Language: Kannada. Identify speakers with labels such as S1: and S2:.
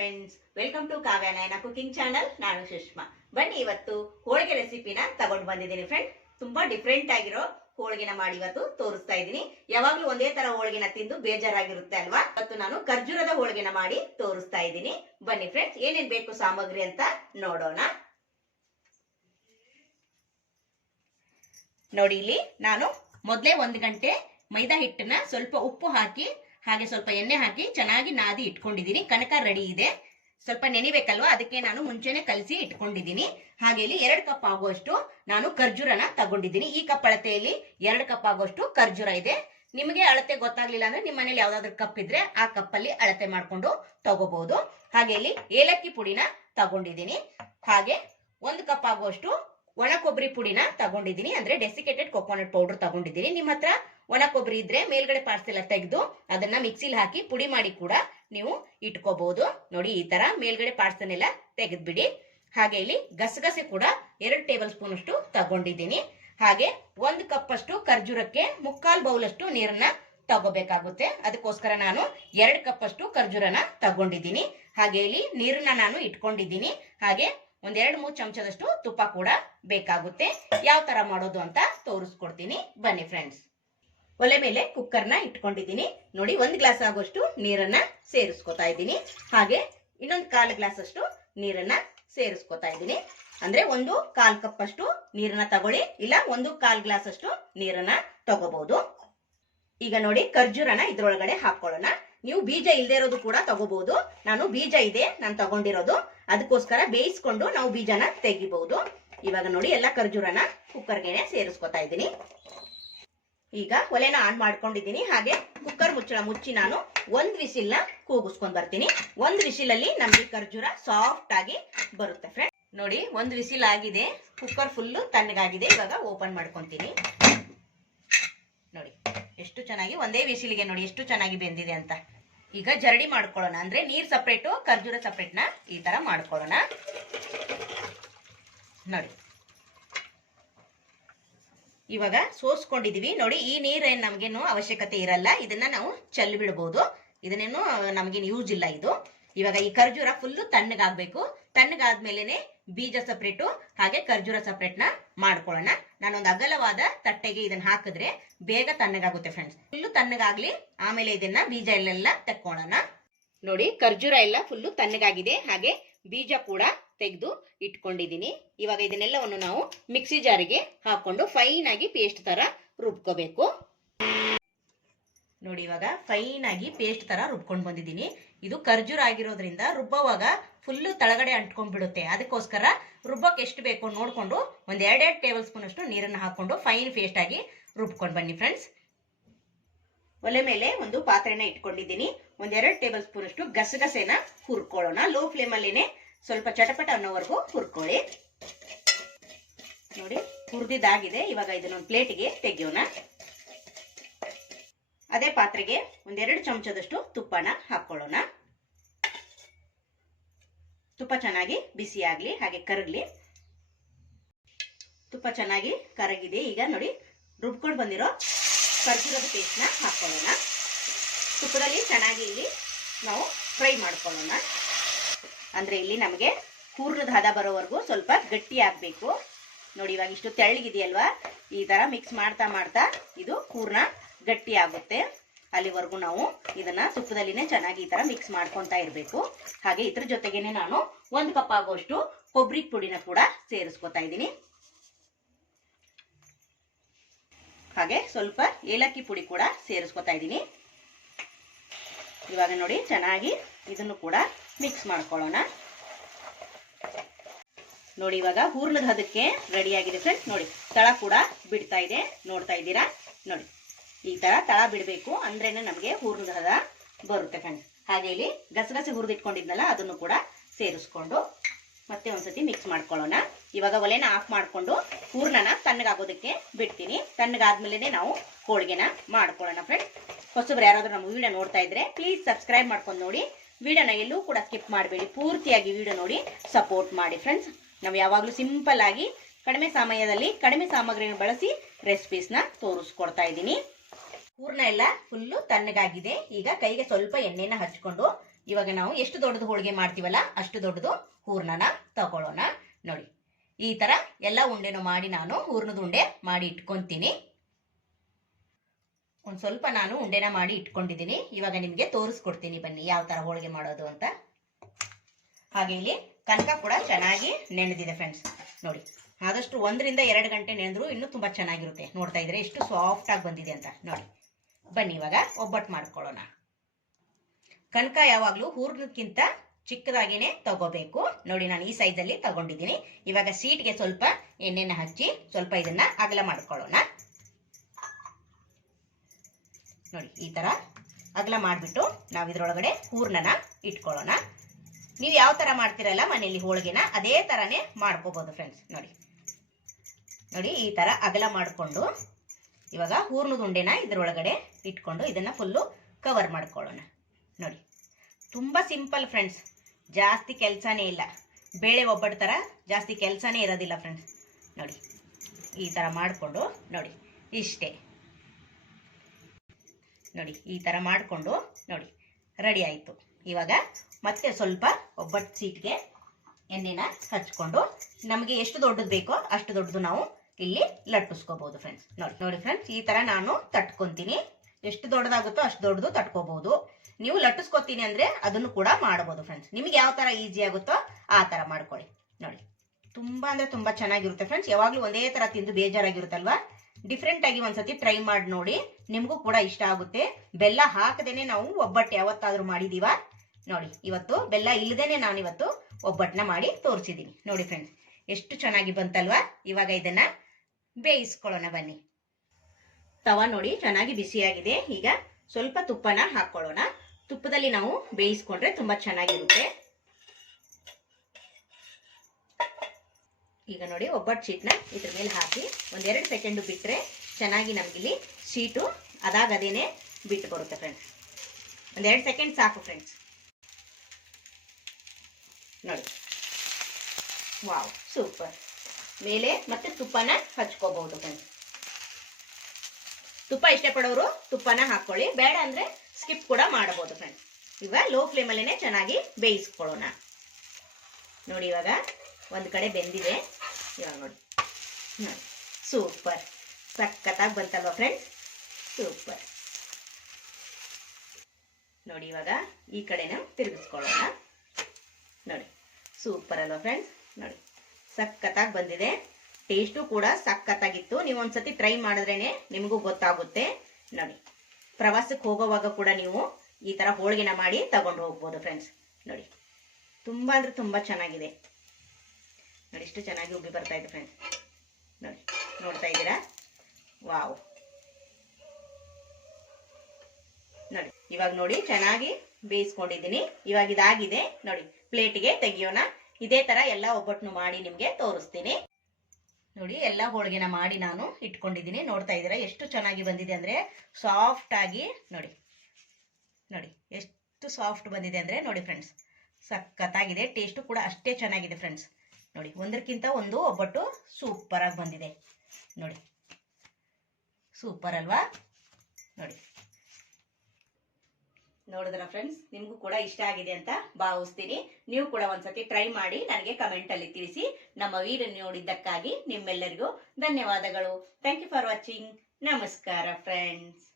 S1: Friends welcome to Kavya Nayana cooking channel ನಾನು ಸುಷ್ಮಾ. ಬನ್ನಿ, ಇವತ್ತು ಹೋಳಿಗೆ ರೆಸಿಪಿನ ತಗೊಂಡು ಬಂದಿದ್ದೀನಿ ಫ್ರೆಂಡ್ ತುಂಬಾ ಡಿಫ್ರೆಂಟ್ ಆಗಿರೋ ಹೋಳಿಗೆನ ಮಾಡಿ ಇವತ್ತು ತೋರಿಸ್ತಾ ಇದ್ದೀನಿ. ಯಾವಾಗ್ಲೂ ಒಂದೇ ತರ ಹೋಳಿಗೆನ ತಿಂದು ಬೇಜಾರಾಗಿರುತ್ತೆ ಅಲ್ವಾ? ಇವತ್ತು ನಾನು ಖರ್ಜೂರದ ಹೋಳಿಗೆನ ಮಾಡಿ ತೋರಿಸ್ತಾ ಇದ್ದೀನಿ. ಬನ್ನಿ ಫ್ರೆಂಡ್ಸ್ ಏನೇನ್ ಬೇಕು ಸಾಮಗ್ರಿ ಅಂತ ನೋಡೋಣ. ನೋಡಿ, ಇಲ್ಲಿ ನಾನು ಮೊದಲೇ ಒಂದು ಗಂಟೆ ಮೈದಾ ಹಿಟ್ಟನ್ನ ಸ್ವಲ್ಪ ಉಪ್ಪು ಹಾಕಿ ಹಾಗೆ ಸ್ವಲ್ಪ ಎಣ್ಣೆ ಹಾಕಿ ಚೆನ್ನಾಗಿ ನಾದಿ ಇಟ್ಕೊಂಡಿದ್ದೀನಿ. ಕನಕ ರೆಡಿ ಇದೆ. ಸ್ವಲ್ಪ ನೆನಿಬೇಕಲ್ವಾ? ಅದಕ್ಕೆ ನಾನು ಮುಂಚೆನೆ ಕಲಸಿ ಇಟ್ಕೊಂಡಿದ್ದೀನಿ. ಹಾಗೆ ಇಲ್ಲಿ ಎರಡು ಕಪ್ ಆಗುವಷ್ಟು ನಾನು ಖರ್ಜೂರನ ತಗೊಂಡಿದ್ದೀನಿ. ಈ ಕಪ್ ಅಳತೆಯಲ್ಲಿ ಎರಡು ಕಪ್ ಆಗುವಷ್ಟು ಖರ್ಜೂರ ಇದೆ. ನಿಮಗೆ ಅಳತೆ ಗೊತ್ತಾಗ್ಲಿಲ್ಲ ಅಂದ್ರೆ ನಿಮ್ಮ ಮನೇಲಿ ಯಾವ್ದಾದ್ರು ಕಪ್ ಇದ್ರೆ ಆ ಕಪ್ ಅಲ್ಲಿ ಅಳತೆ ಮಾಡ್ಕೊಂಡು ತಗೋಬಹುದು ಹಾಗೆ ಇಲ್ಲಿ ಏಲಕ್ಕಿ ಪುಡಿನ ತಗೊಂಡಿದ್ದೀನಿ. ಹಾಗೆ ಒಂದು ಕಪ್ ಆಗುವಷ್ಟು ಒಣ ಕೊಬ್ಬರಿ ಪುಡಿನ ತಗೊಂಡಿದ್ದೀನಿ. ಅಂದ್ರೆ ಡೆಸಿಕೇಟೆಡ್ ಕೊಕೋನಟ್ ಪೌಡರ್ ತಗೊಂಡಿದ್ದೀನಿ. ನಿಮ್ಮ ಹತ್ರ ಒಣ ಕೊಬ್ಬರಿ ಇದ್ರೆ ಮೇಲ್ಗಡೆ ಪಾರ್ಸೆಲ್ ಎಲ್ಲ ತೆಗೆದು ಅದನ್ನ ಮಿಕ್ಸಿಲಿ ಹಾಕಿ ಪುಡಿ ಮಾಡಿ ಕೂಡ ನೀವು ಇಟ್ಕೋಬಹುದು ನೋಡಿ, ಈ ತರ ಮೇಲ್ಗಡೆ ಪಾರ್ಸೆಲ್ ಎಲ್ಲ ತೆಗೆದ್ಬಿಡಿ. ಹಾಗೆ ಇಲ್ಲಿ ಗಸಗಸೆ ಕೂಡ ಎರಡು ಟೇಬಲ್ ಸ್ಪೂನ್ ಅಷ್ಟು ತಗೊಂಡಿದ್ದೀನಿ. ಹಾಗೆ ಒಂದು ಕಪ್ ಅಷ್ಟು ಖರ್ಜೂರಕ್ಕೆ ಮುಕ್ಕಾಲ್ ಬೌಲ್ ಅಷ್ಟು ನೀರನ್ನ ತಗೋಬೇಕಾಗುತ್ತೆ. ಅದಕ್ಕೋಸ್ಕರ ನಾನು ಎರಡು ಕಪ್ ಅಷ್ಟು ಖರ್ಜೂರನ ತಗೊಂಡಿದ್ದೀನಿ. ಹಾಗೆ ಇಲ್ಲಿ ನೀರನ್ನ ನಾನು ಇಟ್ಕೊಂಡಿದ್ದೀನಿ. ಹಾಗೆ ಒಂದೆರಡು ಮೂರು ಚಮಚದಷ್ಟು ತುಪ್ಪ ಕೂಡ ಬೇಕಾಗುತ್ತೆ. ಯಾವ ತರ ಮಾಡೋದು ಅಂತ ತೋರಿಸ್ಕೊಡ್ತೀನಿ. ಬನ್ನಿ ಫ್ರೆಂಡ್ಸ್ ಒಲೆ ಮೇಲೆ ಕುಕ್ಕರ್ನ ಇಟ್ಕೊಂಡಿದ್ದೀನಿ. ನೋಡಿ, ಒಂದ್ ಗ್ಲಾಸ್ ಆಗುವಷ್ಟು ನೀರನ್ನ ಸೇರಿಸ್ಕೊತಾ ಇದ್ದೀನಿ. ಹಾಗೆ ಇನ್ನೊಂದು ಕಾಲು ಗ್ಲಾಸ್ ಅಷ್ಟು ನೀರನ್ನ ಸೇರಿಸ್ಕೊತಾ ಇದ್ದೀನಿ. ಅಂದ್ರೆ ಒಂದು ಕಾಲ್ ಕಪ್ ಅಷ್ಟು ನೀರನ್ನ ತಗೊಳ್ಳಿ. ಇಲ್ಲ, ಒಂದು ಕಾಲ್ ಗ್ಲಾಸ್ ಅಷ್ಟು ನೀರನ್ನ ತಗೋಬಹುದು. ಈಗ ನೋಡಿ, ಖರ್ಜೂರನ ಇದ್ರೊಳಗಡೆ ಹಾಕೊಳ್ಳೋಣ. ನೀವು ಬೀಜ ಇಲ್ಲದೆ ಇರೋದು ಕೂಡ ತಗೋಬಹುದು ನಾನು ಬೀಜ ಇದೆ, ನಾನು ತಗೊಂಡಿರೋದು. ಅದಕ್ಕೋಸ್ಕರ ಬೇಯಿಸ್ಕೊಂಡು ನಾವು ಬೀಜನ ತೆಗಿಬಹುದು ಇವಾಗ ನೋಡಿ ಎಲ್ಲ ಖರ್ಜೂರನ ಕುಕ್ಕರ್ಗೆನೆ ಸೇರಿಸ್ಕೊತಾ ಇದ್ದೀನಿ. ಈಗ ಒಲೆನ ಆನ್ ಮಾಡ್ಕೊಂಡಿದ್ದೀನಿ. ಹಾಗೆ ಕುಕ್ಕರ್ ಮುಚ್ಚಳ ಮುಚ್ಚಿ ನಾನು ಒಂದ್ ವಿಸಿಲ್ನ ಕೂಗಿಸ್ಕೊಂಡ್ ಬರ್ತೀನಿ. ಒಂದ್ ವಿಸಿಲಲ್ಲಿ ನಮ್ಗೆ ಖರ್ಜೂರ ಸಾಫ್ಟ್ ಆಗಿ ಬರುತ್ತೆ ಫ್ರೆಂಡ್ ನೋಡಿ, ಒಂದ್ ವಿಸಿಲ್ ಆಗಿದೆ. ಕುಕ್ಕರ್ ಫುಲ್ಲು ತಣ್ಣಗಾಗಿದೆ. ಇವಾಗ ಓಪನ್ ಮಾಡ್ಕೊಂತೀನಿ. ಎಷ್ಟು ಚೆನ್ನಾಗಿ, ಒಂದೇ ವಿಸಿಲಿಗೆ ನೋಡಿ ಎಷ್ಟು ಚೆನ್ನಾಗಿ ಬೆಂದಿದೆ ಅಂತ. ಈಗ ಜರಡಿ ಮಾಡ್ಕೊಳ್ಳೋಣ. ಅಂದ್ರೆ ನೀರು ಸಪ್ರೇಟು ಖರ್ಜೂರ ಸಪ್ರೇಟ್ನ ಈ ತರ ಮಾಡ್ಕೊಳ್ಳೋಣ. ನೋಡಿ. ಇವಾಗ ಸೋಸ್ಕೊಂಡಿದೀವಿ. ನೋಡಿ, ಈ ನೀರೇನು ನಮಗೇನು ಅವಶ್ಯಕತೆ ಇರಲ್ಲ. ಇದನ್ನ ನಾವು ಚೆಲ್ಲಿ ಬಿಡಬಹುದು ಇದನ್ನೇನು ನಮಗೇನು ಯೂಸ್ ಇಲ್ಲ ಇದು. ಇವಾಗ ಈ ಖರ್ಜೂರ ಫುಲ್ಲು ತಣ್ಣಗಾಗ್ಬೇಕು. ತಣ್ಣಗಾದ್ಮೇಲೆನೆ ಬೀಜ ಸಪ್ರೇಟು ಹಾಗೆ ಖರ್ಜೂರ ಸಪ್ರೇಟ್ನ ಮಾಡ್ಕೊಳ್ಳೋಣ. ನಾನೊಂದು ಅಗಲವಾದ ತಟ್ಟೆಗೆ ಇದನ್ನ ಹಾಕಿದ್ರೆ ಬೇಗ ತಣ್ಣಗಾಗುತ್ತೆ ಫ್ರೆಂಡ್ಸ್ ಫುಲ್ಲು ತಣ್ಣಗಾಗ್ಲಿ, ಆಮೇಲೆ ಇದನ್ನ ಬೀಜ ಎಲ್ಲೆಲ್ಲ ತಕ್ಕೊಳ್ಳೋಣ. ನೋಡಿ, ಖರ್ಜೂರ ಎಲ್ಲ ಫುಲ್ಲು ತಣ್ಣಗಾಗಿದೆ. ಹಾಗೆ ಬೀಜ ಕೂಡ ತೆಗೆದು ಇಟ್ಕೊಂಡಿದ್ದೀನಿ. ಇವಾಗ ಇದನ್ನೆಲ್ಲವನ್ನು ನಾವು ಮಿಕ್ಸಿ ಜಾರಿಗೆ ಹಾಕೊಂಡು ಫೈನ್ ಆಗಿ ಪೇಸ್ಟ್ ತರ ರುಬ್ಕೋಬೇಕು. ನೋಡಿ, ಇವಾಗ ಫೈನ್ ಆಗಿ ಪೇಸ್ಟ್ ತರ ರುಬ್ಕೊಂಡು ಬಂದಿದ್ದೀನಿ. ಇದು ಖರ್ಜೂರ ಆಗಿರೋದ್ರಿಂದ ರುಬ್ಬೋವಾಗ ಫುಲ್ಲು ತಳಗಡೆ ಅಂಟ್ಕೊಂಡ್ಬಿಡುತ್ತೆ. ಅದಕ್ಕೋಸ್ಕರ ರುಬ್ಬಕ್ಕೆ ಎಷ್ಟು ಬೇಕು ನೋಡ್ಕೊಂಡು ಒಂದ್ ಎರಡೆರಡು ಟೇಬಲ್ ಸ್ಪೂನ್ ಅಷ್ಟು ನೀರನ್ನು ಹಾಕೊಂಡು ಫೈನ್ ಪೇಸ್ಟ್ ಆಗಿ ರುಬ್ಕೊಂಡು ಬನ್ನಿ ಫ್ರೆಂಡ್ಸ್ ಒಲೆ ಮೇಲೆ ಒಂದು ಪಾತ್ರೆನ ಇಟ್ಕೊಂಡಿದ್ದೀನಿ. ಒಂದೆರಡು ಟೇಬಲ್ ಸ್ಪೂನ್ ಅಷ್ಟು ಗಸಗಸೆನ ಹುರ್ಕೊಳ್ಳೋಣ. ಲೋ ಫ್ಲೇಮ್ ಅಲ್ಲಿನೇ ಸ್ವಲ್ಪ ಚಟಪಟ ಅನ್ನೋವರೆಗೂ ಹುರ್ಕೊಳ್ಳಿ. ನೋಡಿ, ಹುರಿದಿದ್ದಾಗಿದೆ. ಇವಾಗ ಇದನ್ನೊಂದು ಪ್ಲೇಟಿಗೆ ತೆಗಿಯೋಣ. ಅದೇ ಪಾತ್ರೆಗೆ ಒಂದೆರಡು ಚಮಚದಷ್ಟು ತುಪ್ಪನ ಹಾಕ್ಕೊಳ್ಳೋಣ ತುಪ್ಪ ಚೆನ್ನಾಗಿ ಬಿಸಿ ಆಗಲಿ, ಹಾಗೆ ಕರಗಲಿ. ತುಪ್ಪ ಚೆನ್ನಾಗಿ ಕರಗಿದೆ. ಈಗ ನೋಡಿ, ರುಬ್ಕೊಂಡು ಬಂದಿರೋ ಖರ್ಜೂರದ ಪೇಸ್ಟ್ನ ಹಾಕೊಳ್ಳೋಣ. ತುಪ್ಪದಲ್ಲಿ ಚೆನ್ನಾಗಿ ಇಲ್ಲಿ ನಾವು ಫ್ರೈ ಮಾಡ್ಕೊಳ್ಳೋಣ. ಅಂದರೆ ಇಲ್ಲಿ ನಮಗೆ ಹೂರ್ಣದ ಹದ ಬರೋವರೆಗೂ ಸ್ವಲ್ಪ ಗಟ್ಟಿ ಆಗಬೇಕು. ನೋಡಿ, ಇವಾಗ ಇಷ್ಟು ತೆಳ್ಳಗಿದೆಯಲ್ವಾ? ಈ ಥರ ಮಿಕ್ಸ್ ಮಾಡ್ತಾ ಮಾಡ್ತಾ ಇದು ಹೂರ್ಣ ಗಟ್ಟಿ ಆಗುತ್ತೆ ಅಲ್ಲಿವರೆಗೂ ನಾವು ಇದನ್ನ ತುಪ್ಪದಲ್ಲಿನೇ ಚೆನ್ನಾಗಿ ಈ ತರ ಮಿಕ್ಸ್ ಮಾಡ್ಕೊತಾ ಇರಬೇಕು. ಹಾಗೆ ಇದ್ರ ಜೊತೆಗೇನೆ ನಾನು ಒಂದು ಕಪ್ ಆಗುವಷ್ಟು ಕೊಬ್ಬರಿ ಪುಡಿನ ಕೂಡ ಸೇರಿಸ್ಕೊತಾ ಇದ್ದೀನಿ. ಹಾಗೆ ಸ್ವಲ್ಪ ಏಲಕ್ಕಿ ಪುಡಿ ಕೂಡ ಸೇರಿಸ್ಕೊತಾ ಇದ್ದೀನಿ. ಇವಾಗ ನೋಡಿ ಚೆನ್ನಾಗಿ ಇದನ್ನು ಕೂಡ ಮಿಕ್ಸ್ ಮಾಡ್ಕೊಳ್ಳೋಣ. ನೋಡಿ ಇವಾಗ ಹೂರ್ಣದ ಹದಕ್ಕೆ ರೆಡಿ ಆಗಿದೆ ಫ್ರೆಂಡ್ಸ್ ನೋಡಿ, ತಳ ಕೂಡ ಬಿಡ್ತಾ ಇದೆ. ನೋಡ್ತಾ ಇದ್ದೀರಾ? ನೋಡಿ. ಈ ತರ ತಳ ಬಿಡಬೇಕು ಅಂದ್ರೇನೆ ನಮಗೆ ಹೂರ್ಣದ ಬರುತ್ತೆ ಫ್ರೆಂಡ್ಸ್ ಹಾಗೆ ಇಲ್ಲಿ ಗಸಗಸೆ ಹುರಿದಿಟ್ಕೊಂಡಿದ್ನಲ್ಲ ಅದನ್ನು ಕೂಡ ಸೇರಿಸ್ಕೊಂಡು ಮತ್ತೆ ಒಂದ್ಸತಿ ಮಿಕ್ಸ್ ಮಾಡ್ಕೊಳ್ಳೋಣ. ಇವಾಗ ಒಲೆನ ಆಫ್ ಮಾಡ್ಕೊಂಡು ಹೂರ್ಣನ ತಣ್ಣಗಾಗೋದಕ್ಕೆ ಬಿಡ್ತೀನಿ. ತಣ್ಣಗಾದ್ಮೇಲೆ ನಾವು ಹೋಳಿಗೆನ ಮಾಡ್ಕೊಳ್ಳೋಣ ಫ್ರೆಂಡ್ಸ್ ಹೊಸಬ್ರು ಯಾರಾದರೂ ನಮ್ಮ ವಿಡಿಯೋ ನೋಡ್ತಾ ಇದ್ರೆ ಪ್ಲೀಸ್ ಸಬ್ಸ್ಕ್ರೈಬ್ ಮಾಡ್ಕೊಂಡು ನೋಡಿ. ವಿಡಿಯೋನ ಎಲ್ಲೂ ಕೂಡ ಸ್ಕಿಪ್ ಮಾಡಬೇಡಿ. ಪೂರ್ತಿಯಾಗಿ ವಿಡಿಯೋ ನೋಡಿ ಸಪೋರ್ಟ್ ಮಾಡಿ ಫ್ರೆಂಡ್ಸ್ ನಾವು ಯಾವಾಗಲೂ ಸಿಂಪಲ್ ಆಗಿ ಕಡಿಮೆ ಸಮಯದಲ್ಲಿ ಕಡಿಮೆ ಸಾಮಗ್ರಿಯನ್ನು ಬಳಸಿ ರೆಸಿಪೀಸ್ನ ತೋರಿಸ್ಕೊಡ್ತಾ ಇದ್ದೀನಿ. ಹೂರ್ಣ ಎಲ್ಲ ಫುಲ್ಲು ತಣ್ಣಗಾಗಿದೆ. ಈಗ ಕೈಗೆ ಸ್ವಲ್ಪ ಎಣ್ಣೆನ ಹಚ್ಕೊಂಡು ಇವಾಗ ನಾವು ಎಷ್ಟು ದೊಡ್ಡದು ಹೋಳಿಗೆ ಮಾಡ್ತೀವಲ್ಲ ಅಷ್ಟು ದೊಡ್ಡದು ಹೂರ್ಣನ ತಗೊಳ್ಳೋಣ. ನೋಡಿ, ಈ ತರ ಎಲ್ಲ ಉಂಡೆನೂ ಮಾಡಿ ನಾನು ಹೂರ್ಣದ ಉಂಡೆ ಮಾಡಿ ಇಟ್ಕೊಂತೀನಿ. ಒಂದ್ ಸ್ವಲ್ಪ ನಾನು ಉಂಡೆನ ಮಾಡಿ ಇಟ್ಕೊಂಡಿದ್ದೀನಿ. ಇವಾಗ ನಿಮ್ಗೆ ತೋರಿಸ್ಕೊಡ್ತೀನಿ ಬನ್ನಿ ಯಾವ ತರ ಹೋಳಿಗೆ ಮಾಡೋದು ಅಂತ. ಹಾಗೆ ಇಲ್ಲಿ ಕನಕ ಕೂಡ ಚೆನ್ನಾಗಿ ನೆನೆದಿದೆ ಫ್ರೆಂಡ್ಸ್ ನೋಡಿ, ಆದಷ್ಟು ಒಂದರಿಂದ ಎರಡು ಗಂಟೆ ನೆನೆದ್ರು ಇನ್ನೂ ತುಂಬಾ ಚೆನ್ನಾಗಿರುತ್ತೆ. ನೋಡ್ತಾ ಇದ್ರೆ ಎಷ್ಟು ಸಾಫ್ಟ್ ಆಗಿ ಬಂದಿದೆ ಅಂತ. ನೋಡಿ ಬನ್ನಿ ಇವಾಗ ಒಬ್ಬಟ್ಟು ಮಾಡ್ಕೊಳ್ಳೋಣ. ಕನಕ ಯಾವಾಗಲೂ ಹೂರ್ನಕ್ಕಿಂತ ಚಿಕ್ಕದಾಗಿನೇ ತಗೋಬೇಕು. ನೋಡಿ, ನಾನು ಈ ಸೈಜಲ್ಲಿ ತಗೊಂಡಿದ್ದೀನಿ. ಇವಾಗ ಸೀಟ್ಗೆ ಸ್ವಲ್ಪ ಎಣ್ಣೆನ ಹಚ್ಚಿ ಸ್ವಲ್ಪ ಇದನ್ನ ಅಗಲ ಮಾಡ್ಕೊಳ್ಳೋಣ. ನೋಡಿ, ಈ ತರ ಅಗಲ ಮಾಡಿಬಿಟ್ಟು ನಾವು ಇದ್ರೊಳಗಡೆ ಹೂರ್ಣನ ಇಟ್ಕೊಳ್ಳೋಣ. ನೀವು ಯಾವ ತರ ಮಾಡ್ತಿರಲ್ಲ ಮನೆಯಲ್ಲಿ ಹೋಳಿಗೆನ, ಅದೇ ತರನೇ ಮಾಡ್ಕೋಬಹುದು ಫ್ರೆಂಡ್ಸ್ ನೋಡಿ. ನೋಡಿ, ಈ ತರ ಅಗಲ ಮಾಡಿಕೊಂಡು ಇವಾಗ ಹೂರ್ಣದ ಉಂಡೆನ ಇದರೊಳಗಡೆ ಇಟ್ಕೊಂಡು ಇದನ್ನ ಫುಲ್ಲು ಕವರ್ ಮಾಡ್ಕೊಳ್ಳೋಣ. ನೋಡಿ, ತುಂಬ ಸಿಂಪಲ್ ಫ್ರೆಂಡ್ಸ್ ಜಾಸ್ತಿ ಕೆಲಸನೇ ಇಲ್ಲ. ಬೇಳೆ ಒಬ್ಬಟ್ಟು ಥರ ಜಾಸ್ತಿ ಕೆಲಸನೇ ಇರೋದಿಲ್ಲ ಫ್ರೆಂಡ್ಸ್ ನೋಡಿ, ಈ ಥರ ಮಾಡಿಕೊಂಡು, ನೋಡಿ, ಇಷ್ಟೇ. ನೋಡಿ, ಈ ಥರ ಮಾಡಿಕೊಂಡು, ನೋಡಿ ರೆಡಿ ಆಯಿತು. ಇವಾಗ ಮತ್ತೆ ಸ್ವಲ್ಪ ಒಬ್ಬಟ್ಟು ಸೀಟ್ಗೆ ಎಣ್ಣೆನ ಹಚ್ಕೊಂಡು, ನಮಗೆ ಎಷ್ಟು ದೊಡ್ಡದು ಬೇಕೋ ಅಷ್ಟು ದೊಡ್ಡದು ನಾವು ಇಲ್ಲಿ ಲಟ್ಟಿಸ್ಕೋಬಹುದು ಫ್ರೆಂಡ್ಸ್ ನೋಡಿ ನೋಡಿ ಫ್ರೆಂಡ್ಸ್ ಈ ತರ ನಾನು ತಟ್ಕೊಂತೀನಿ. ಎಷ್ಟು ದೊಡ್ಡದಾಗುತ್ತೋ ಅಷ್ಟು ದೊಡ್ಡದು ತಟ್ಕೋಬಹುದು. ನೀವು ಲಟ್ಟಿಸ್ಕೊತೀನಿ ಅಂದ್ರೆ ಅದನ್ನು ಕೂಡ ಮಾಡಬಹುದು ಫ್ರೆಂಡ್ಸ್ ನಿಮ್ಗೆ ಯಾವ ತರ ಈಸಿ ಆಗುತ್ತೋ ಆ ತರ ಮಾಡ್ಕೊಳ್ಳಿ. ನೋಡಿ, ತುಂಬಾ ಅಂದ್ರೆ ತುಂಬಾ ಚೆನ್ನಾಗಿರುತ್ತೆ ಫ್ರೆಂಡ್ಸ್ ಯಾವಾಗ್ಲೂ ಒಂದೇ ತರ ತಿಂದು ಬೇಜಾರಾಗಿರುತ್ತಲ್ವಾ? ಡಿಫ್ರೆಂಟ್ ಆಗಿ ಒಂದ್ಸತಿ ಟ್ರೈ ಮಾಡಿ ನೋಡಿ, ನಿಮಗೂ ಕೂಡ ಇಷ್ಟ ಆಗುತ್ತೆ. ಬೆಲ್ಲ ಹಾಕದೇನೆ ನಾವು ಒಬ್ಬಟ್ಟು ಯಾವತ್ತಾದ್ರೂ ಮಾಡಿದೀವ? ನೋಡಿ, ಇವತ್ತು ಬೆಲ್ಲ ಇಲ್ಲದೇನೆ ನಾನು ಇವತ್ತು ಒಬ್ಬಟ್ಟನ್ನ ಮಾಡಿ ತೋರಿಸಿದೀನಿ ನೋಡಿ ಫ್ರೆಂಡ್ಸ್ ಎಷ್ಟು ಚೆನ್ನಾಗಿ ಬಂತಲ್ವಾ? ಇವಾಗ ಇದನ್ನ ಬೇಯಿಸ್ಕೊಳ್ಳೋಣ ಬನ್ನಿ. ತವ ನೋಡಿ ಚೆನ್ನಾಗಿ ಬಿಸಿಯಾಗಿದೆ. ಈಗ ಸ್ವಲ್ಪ ತುಪ್ಪನ ಹಾಕೊಳ್ಳೋಣ. ತುಪ್ಪದಲ್ಲಿ ನಾವು ಬೇಯಿಸ್ಕೊಂಡ್ರೆ ತುಂಬಾ ಚೆನ್ನಾಗಿರುತ್ತೆ. ಈಗ ನೋಡಿ ಒಬ್ಬಟ್ಟು ಶೀಟ್ನ ಇದ್ರ ಮೇಲೆ ಹಾಕಿ ಒಂದೆರಡು ಸೆಕೆಂಡ್ ಬಿಟ್ರೆ ಚೆನ್ನಾಗಿ ನಮಗಿಲ್ಲಿ ಶೀಟು ಅದಾಗದೇನೆ ಬಿಟ್ಟು ಬರುತ್ತೆ ಫ್ರೆಂಡ್ಸ್ ಒಂದೆರಡು ಸೆಕೆಂಡ್ ಸಾಕು ಫ್ರೆಂಡ್ಸ್ ನೋಡಿ. ವಾವ್ ಸೂಪರ್ ಮೇಲೆ ಮತ್ತೆ ತುಪ್ಪನ ಹಚ್ಕೋಬಹುದು ಫ್ರೆಂಡ್ಸ್ ತುಪ್ಪ ಇಷ್ಟಪಡೋರು ತುಪ್ಪನ ಹಾಕೊಳ್ಳಿ. ಬೇಡ ಅಂದ್ರೆ ಸ್ಕಿಪ್ ಕೂಡ ಮಾಡಬಹುದು ಫ್ರೆಂಡ್ಸ್ ಇವಾಗ ಲೋ ಫ್ಲೇಮಲ್ಲೇ ಚೆನ್ನಾಗಿ ಬೇಯಿಸ್ಕೊಳ್ಳೋಣ. ನೋಡಿ ಇವಾಗ ಒಂದು ಕಡೆ ಬೆಂದಿದೆ. ಇವಾಗ ನೋಡಿ. ನೋಡಿ ಸೂಪರ್ ಸಖತ್ತಾಗಿ ಬಂತಲ್ವಾ ಫ್ರೆಂಡ್ಸ್ ಸೂಪರ್ ನೋಡಿ ಇವಾಗ ಈ ಕಡೆನ ತಿರುಗಿಸ್ಕೊಳ್ಳೋಣ. ನೋಡಿ. ಸೂಪರ್ ಅಲ್ವಾ ಫ್ರೆಂಡ್ಸ್ ನೋಡಿ. ಸಖತ್ತಾಗಿ ಬಂದಿದೆ. ಟೇಸ್ಟು ಕೂಡ ಸಖತ್ತಾಗಿತ್ತು. ನೀವು ಒಂದ್ಸತಿ ಟ್ರೈ ಮಾಡಿದ್ರೇನೆ ನಿಮಗೂ ಗೊತ್ತಾಗುತ್ತೆ. ನೋಡಿ, ಪ್ರವಾಸಕ್ಕೆ ಹೋಗೋವಾಗ ಕೂಡ ನೀವು ಈ ತರ ಹೋಳಿಗೆನ ಮಾಡಿ ತಗೊಂಡು ಹೋಗ್ಬೋದು ಫ್ರೆಂಡ್ಸ್ ನೋಡಿ, ತುಂಬ ಅಂದ್ರೆ ತುಂಬಾ ಚೆನ್ನಾಗಿದೆ. ನೋಡಿ, ಇಷ್ಟು ಚೆನ್ನಾಗಿ ಉಬ್ಬಿ ಬರ್ತಾ ಇದೆ ಫ್ರೆಂಡ್ಸ್ ನೋಡಿ, ನೋಡ್ತಾ ಇದ್ದೀರಾ? ವಾವ್. ನೋಡಿ, ಇವಾಗ ನೋಡಿ, ಚೆನ್ನಾಗಿ ಬೇಯಿಸ್ಕೊಂಡಿದ್ದೀನಿ. ಇವಾಗ ಇದಾಗಿದೆ. ನೋಡಿ ಪ್ಲೇಟಿಗೆ ತೆಗಿಯೋಣ. ಇದೇ ತರ ಎಲ್ಲ ಒಬ್ಬಟ್ಟನ್ನು ಮಾಡಿ ನಿಮ್ಗೆ ತೋರಿಸ್ತೀನಿ. ನೋಡಿ, ಎಲ್ಲ ಹೋಳಿಗೆನ ಮಾಡಿ ನಾನು ಇಟ್ಕೊಂಡಿದ್ದೀನಿ. ನೋಡ್ತಾ ಇದ್ದೀರಾ, ಎಷ್ಟು ಚೆನ್ನಾಗಿ ಬಂದಿದೆ ಅಂದ್ರೆ ಸಾಫ್ಟ್ ಆಗಿ, ನೋಡಿ ನೋಡಿ, ಎಷ್ಟು ಸಾಫ್ಟ್ ಬಂದಿದೆ ಅಂದ್ರೆ, ನೋಡಿ ಫ್ರೆಂಡ್ಸ್ ಸಖತ್ತಾಗಿದೆ ಟೇಸ್ಟು ಕೂಡ ಅಷ್ಟೇ ಚೆನ್ನಾಗಿದೆ ಫ್ರೆಂಡ್ಸ್ ನೋಡಿ, ಒಂದಕ್ಕಿಂತ ಒಂದು ಒಬ್ಬಟ್ಟು ಸೂಪರ್ ಆಗಿ ಬಂದಿದೆ. ನೋಡಿ ಸೂಪರ್ ಅಲ್ವಾ? ನೋಡಿ ನೋಡಿದ್ರ ಫ್ರೆಂಡ್ಸ್ ನಿಮಗೂ ಕೂಡ ಇಷ್ಟ ಆಗಿದೆ ಅಂತ ಭಾವಿಸ್ತೀನಿ. ನೀವು ಕೂಡ ಒಂದ್ಸತಿ ಟ್ರೈ ಮಾಡಿ ನನಗೆ ಕಮೆಂಟ್ ಅಲ್ಲಿ ತಿಳಿಸಿ. ನಮ್ಮ ವಿಡಿಯೋ ನೋಡಿದ್ದಕ್ಕಾಗಿ ನಿಮ್ಮೆಲ್ಲರಿಗೂ ಧನ್ಯವಾದಗಳು. ಥ್ಯಾಂಕ್ ಯು ಫಾರ್ ವಾಚಿಂಗ್ ನಮಸ್ಕಾರ ಫ್ರೆಂಡ್ಸ್